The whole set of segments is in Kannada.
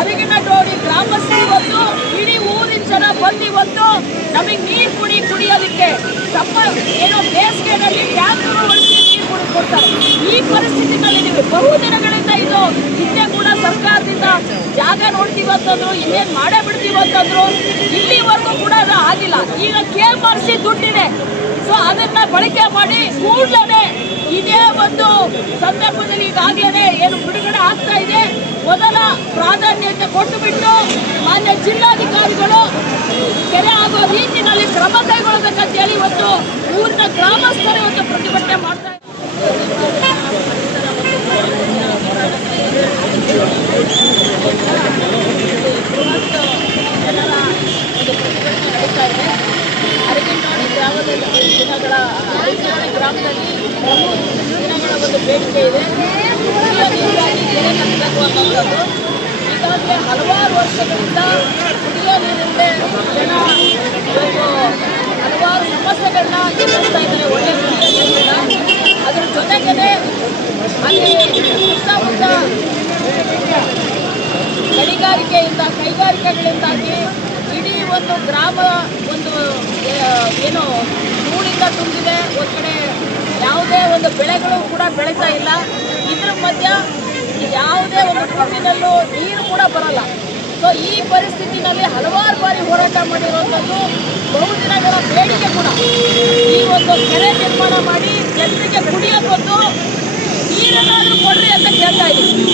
ಅರಗಿನಡೋಡಿ ಗ್ರಾಮಸ್ಥರು ಇವತ್ತು ಇಡೀ ಊರಿನ ಜನ ಬಂದು ಇವತ್ತು ನಮಗೆ ನೀರು ಕುಡಿಯೋದಕ್ಕೆ ಏನೋ ಬೇಸಿಗೆನಲ್ಲಿ ಟ್ಯಾಂಕರ್ ಬಳಸಿ ನೀರು ಕೊಡ್ತಾರೆ. ಈ ಪರಿಸ್ಥಿತಿನಲ್ಲಿ ಬಹುದಿನಗಳಿಂದ ಇದು ಹಿಂದೆ ಕೂಡ ಸರ್ಕಾರದಿಂದ ಜಾಗ ನೋಡ್ತೀವಿ ಅಂತಂದ್ರು, ಇನ್ನೇನು ಮಾಡೇ ಬಿಡ್ತೀವಿ ಅಂತಂದ್ರು, ಇಲ್ಲಿವರೆಗೂ ಕೂಡ ಅದು ಆಗಿಲ್ಲ. ಈಗ KMRC ದುಡ್ಡಿದೆ, ಸೊ ಅದನ್ನ ಬಳಕೆ ಮಾಡಿ ಕೂಡಲೇ ಇದೇ ಒಂದು ಸಂದರ್ಭದಲ್ಲಿ ಈಗಾಗಲೇ ಏನು ಬಿಡುಗಡೆ ಆಗ್ತಾ ಇದೆ, ಮೊದಲ ಪ್ರಾಧಾನ್ಯತೆ ಕೊಟ್ಟು ಬಿಟ್ಟು ಮಾನ್ಯ ಜಿಲ್ಲಾಧಿಕಾರಿಗಳು ಕೆರೆ ಆಗೋ ರೀತಿಯಲ್ಲಿ ಕ್ರಮ ಕೈಗೊಳ್ಳಬೇಕಂತ ಹೇಳಿ ಇವತ್ತು ಊರಿನ ಗ್ರಾಮಸ್ಥರು ಇವತ್ತು ಪ್ರತಿಭಟನೆ ಮಾಡ್ತಾ ಅರಗಿನಡೋಡಿ ಗ್ರಾಮದಲ್ಲಿ ದಿನಗಳ ಒಂದು ಬೇಡಿಕೆ ಇದೆ. ನೀರಿಗಾಗಿ ಕೆರೆ ಕಟ್ಟಬೇಕು ಅನ್ನೋದು ಈಗಾಗಲೇ ಹಲವಾರು ವರ್ಷಗಳಿಂದ ಕುಡಿಯೋ ನೀರಿಲ್ಲದೆ ಜನ ಹಲವಾರು ಸಮಸ್ಯೆಗಳನ್ನ ಎದುರಿಸ್ತಾ ಇದ್ದಾರೆ. ಒಳ್ಳೆ ಕುಡಿಯೋ ನೀರಿಲ್ಲ. ಅದ್ರ ಜೊತೆಗೇ ಅಲ್ಲಿ ಸುತ್ತಮುತ್ತ ಕೈಗಾರಿಕೆಗಳಿಂದಾಗಿ ಇಡೀ ಒಂದು ಗ್ರಾಮ ಒಂದು ಏನು ಧೂಳಿಂದ ತುಂಬಿದೆ. ಒಂದು ಕಡೆ ಯಾವುದೇ ಒಂದು ಬೆಳೆಗಳು ಕೂಡ ಬೆಳೀತಾ ಇಲ್ಲ. ಇದ್ರ ಮಧ್ಯ ಯಾವುದೇ ಒಂದು ಭೂಮಿನಲ್ಲೂ ನೀರು ಕೂಡ ಬರಲ್ಲ. ಸೊ ಈ ಪರಿಸ್ಥಿತಿನಲ್ಲಿ ಹಲವಾರು ಬಾರಿ ಹೋರಾಟ ಮಾಡಿರುವಂಥದ್ದು, ಬಹುದಿನಗಳ ಬೇಡಿಕೆ ಕೂಡ ಈ ಒಂದು ಕೆರೆ ನಿರ್ಮಾಣ ಮಾಡಿ ಜನರಿಗೆ ಕುಡಿಯೋಕ್ಕೊಂದು ನೀರನ್ನಾದರೂ ಕೊಡ್ರಿ ಅಂತ ಕೇಳ್ತಾ ಇದ್ದೀವಿ.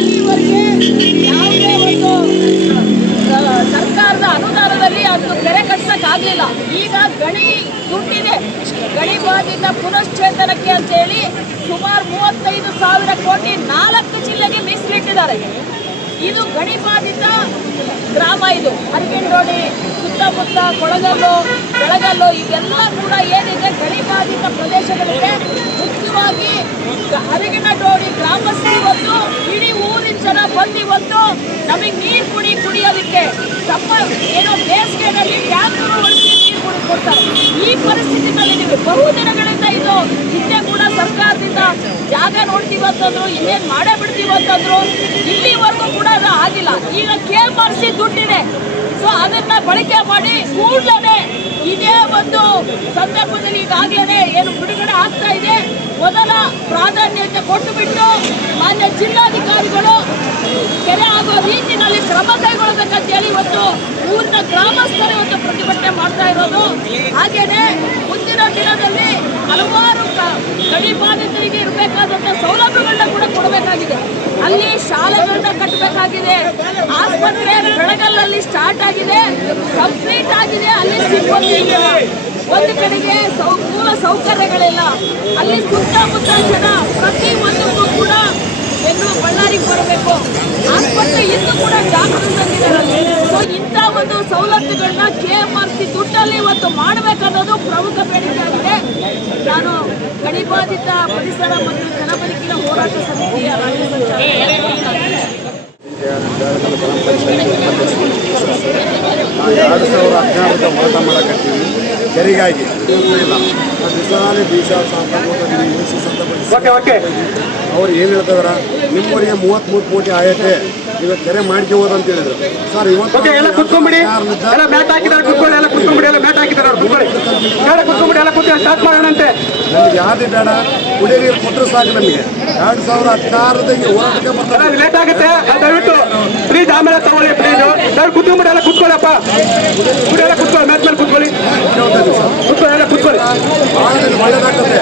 ಇಲ್ಲಿವರೆಗೆ ಯಾವುದೇ ಒಂದು ಸರ್ಕಾರದ ಅನುದಾನದಲ್ಲಿ ಅದು ಕೆರೆ ಕಟ್ಸೋಕ್ಕಾಗಲಿಲ್ಲ. ಈಗ ಗಣಿ ದುಡ್ಡಿದೆ, ಗಣಿ ಬಾಧಿತ ಪುನಶ್ಚೇತನಕ್ಕೆ ಅಂತೇಳಿ ಸುಮಾರು 35,000 ಕೋಟಿ 4 ಜಿಲ್ಲೆಗೆ ಮೀಸಲಿಟ್ಟಿದ್ದಾರೆ. ಇದು ಗಣಿ ಬಾಧಿತ ಗ್ರಾಮ. ಇದು ಅರಗಿನಡೋಡಿ ಸುತ್ತಮುತ್ತ ಕೊಳಗಲ್ಲು ಬೆಳಗಲ್ಲು ಇವೆಲ್ಲ ಕೂಡ ಏನಿದೆ ಗಣಿ ಬಾಧಿತ ಪ್ರದೇಶಗಳಿಗೆ. ಮುಖ್ಯವಾಗಿ ಅರಗಿನಡೋಡಿ ಗ್ರಾಮಸ್ಥರು ಇವತ್ತು ಇಡೀ ಊರಿನ ಜನ ಬಂದು ಇವತ್ತು ನಮಗೆ ನೀರು ಕುಡಿಯೋದಕ್ಕೆ ಏನೋ ಬೇಸಿಗೆನಲ್ಲಿ ಟ್ಯಾಂಕರ್ ಬಳಸಿ ನೀರು ಕೊಡ್ತಾರೆ. ಈ ಪರಿಸ್ಥಿತಿನಲ್ಲಿ ಬಹುದಿನಗಳಿಂದ ಇದು ಹಿಂದೆ ಕೂಡ ಸರ್ಕಾರದಿಂದ ಜಾಗ ನೋಡ್ತೀವಿ ಅಂತಂದ್ರು, ಇನ್ನೇನು ಮಾಡೇ ಬಿಡ್ತೀವಿ ಅಂತಂದ್ರು, ಇಲ್ಲಿವರೆಗೂ ಕೂಡ ಅದು ಆಗಿಲ್ಲ. ಈಗ KMRC ದುಡ್ಡಿದೆ, ಸೊ ಅದನ್ನ ಬಳಕೆ ಮಾಡಿ ಕೂಡಲೇ ಇದೇ ಒಂದು ಸಂದರ್ಭದಲ್ಲಿ ಈಗಾಗಲೇ ಏನು ಬಿಡುಗಡೆ ಆಗ್ತಾ ಇದೆ, ಮೊದಲ ಪ್ರಾಧಾನ್ಯತೆ ಕೊಟ್ಟು ಬಿಟ್ಟು ಮಾನ್ಯ ಜಿಲ್ಲಾಧಿಕಾರಿಗಳು ಕೆರೆ ಆಗೋ ರೀತಿಯಲ್ಲಿ ಕ್ರಮ ಕೈಗೊಳ್ಳಬೇಕಂತ ಹೇಳಿ ಇವತ್ತು ಊರಿನ ಗ್ರಾಮಸ್ಥರು ಇವತ್ತು ಪ್ರತಿಭಟನೆ ಮಾಡ್ತಾ ಇರೋದು. ಹಾಗೇನೆ ಮುಂದಿನ ದಿನದಲ್ಲಿ ಹಲವಾರು ಗಣಿ ಬಾಧಿತರಿಗೆ ಇರಬೇಕಾದಂಥ ಸೌಲಭ್ಯಗಳನ್ನ ಕೂಡ ಕೊಡಬೇಕಾಗಿದೆ. ಅಲ್ಲಿ ಶಾಲೆಗಳನ್ನ ಕಟ್ಟಬೇಕಾಗಿದೆ. ಆಸ್ಪತ್ರೆ ಬೆಳಗಲ್ಲಲ್ಲಿ ಸ್ಟಾರ್ಟ್ ಆಗಿದೆ, ಕಂಪ್ಲೀಟ್ ಆಗಿದೆ. ಅಲ್ಲಿ ಸಿಬ್ಬಂದಿ ಇಲ್ಲ, ಒಂದು ಕಡೆಗೆ ಮೂಲ ಸೌಕರ್ಯಗಳಿಲ್ಲ. ಅಲ್ಲಿ ಸುತ್ತಮುತ್ತ ಜನ ಪ್ರತಿಯೊಂದಕ್ಕೂ ಕೂಡ ಬಳ್ಳಾರಿಗೆ ಬರಬೇಕು. ಆಸ್ಪತ್ರೆ ಇನ್ನೂ ಕೂಡ ಜಾಗೃತವಾಗಿದ್ದಾರೆ. ಸೊ ಇಂಥ ಒಂದು ಸೌಲಭ್ಯಗಳನ್ನ KMRC ದುಡ್ಡಲ್ಲಿ ಇವತ್ತು ಮಾಡಬೇಕನ್ನೋದು ಪ್ರಮುಖ ಬೇಡಿಕೆ ಆಗಿದೆ. ನಾನು ಗಣಿ ಬಾಧಿತ ಪರಿಸರ ಮತ್ತು ಜನಬದುಕಿನ ಹೋರಾಟ ಸಮಿತಿಯ ರಾಜ್ಯ ಸಂಚಾಲಕ 2016 ಹೋರಾಟ ಮಾಡಕತ್ತೀವಿ ಕೆರೆಗಾಗಿ ಇಲ್ಲ ದಿವಸಾನೇ ಬೀಜ ಅವ್ರು ಏನು ಹೇಳ್ತಿದಾರ, ನಿಮ್ಮೂರಿಗೆ 33 ಕೋಟಿ ಆಯತೆ, ಈಗ ಕೆರೆ ಮಾಡ್ಕೋಬೋದು ಅಂತ ಹೇಳಿದ್ರು. ಸರ್ ಇವತ್ತು ನಮ್ಗೆ ಯಾವ್ದು ಬೇಡ, ಕುಡಿಯ ನೀರು ಕೊಟ್ಟರು ಸಾಕು. ನಮಗೆ 2016 ಹೋರಾಟಕ್ಕೆ ಬರ್ತಾರೆ. ಲೇಟ್ ಆಗುತ್ತೆ, ದಯವಿಟ್ಟು ಪ್ಲೀಸ್ ಆಮೇಲೆ ತಗೊಳ್ಳಿ. ಪ್ಲೀಸ್ ಕುತ್ಕೊಂಡ್ಬಿಡಿ, ಎಲ್ಲ ಕುತ್ಕೊಳ್ಳಪ್ಪ, ಕುಡಿಯೆಲ್ಲ ಕುತ್ಕೊಳ್ಳಿ, ಮ್ಯಾಚ್ ಮೇಲೆ ಕುತ್ಕೊಳ್ಳಿ, ಕುತ್ಕೊಳ್ಳಿ, ಕುತ್ಕೊಳ್ಳಿ, ಒಳ್ಳೇದಾಗ್ತದೆ.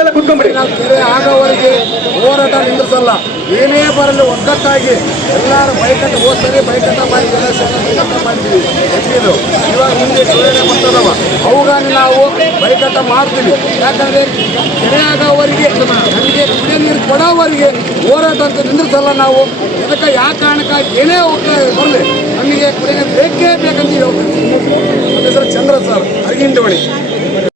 ಎಲ್ಲ ಕುತ್ಕೊಂಡ್ಬಿಡಿ. ನಾವು ಕೆರೆ ಆಗೋವರೆಗೆ ಹೋರಾಟ ನಿಂದಿಸಲ್ಲ. ಏನೇ ಬರಲಿ ಒಗ್ಗಟ್ಟಾಗಿ ಎಲ್ಲರೂ ಬೈಕಟ್ಟು ಹೋಗ್ತಾರೆ, ಬೈಕಟ್ಟ ಮಾಡಿ ಬೈಕಟ್ಟ ಮಾಡಿದ್ದೀವಿ. ಹೆಚ್ಚಿದು ಇವಾಗ ಮುಂದೆ ಚುನಾವಣೆ ಬರ್ತದವ, ಅವುಗಾಗಿ ನಾವು ಬೈಕಟ್ಟ ಮಾಡ್ತೀವಿ. ಯಾಕಂದರೆ ಕೆರೆ ಆಗೋವರೆಗೆ ನಮಗೆ ಕುಡಿಯೋ ನೀರು ಕೊಡೋವರೆಗೆ ಹೋರಾಟ ಅಂತ ನಿಂದಿಸಲ್ಲ ನಾವು. ಇದಕ್ಕೆ ಯಾವ ಕಾರಣಕ್ಕಾಗಿ ಏನೇ ಬರಲಿ ನಮಗೆ ಕುಡಿಯೋ ನೀರು ಬೇಕೇ ಬೇಕಂತ ಹೇಳ್ತೀವಿ. ನನ್ನ ಹೆಸರು ಚಂದ್ರ ಸರ್, ಅರಗಿನಡೋಡಿ.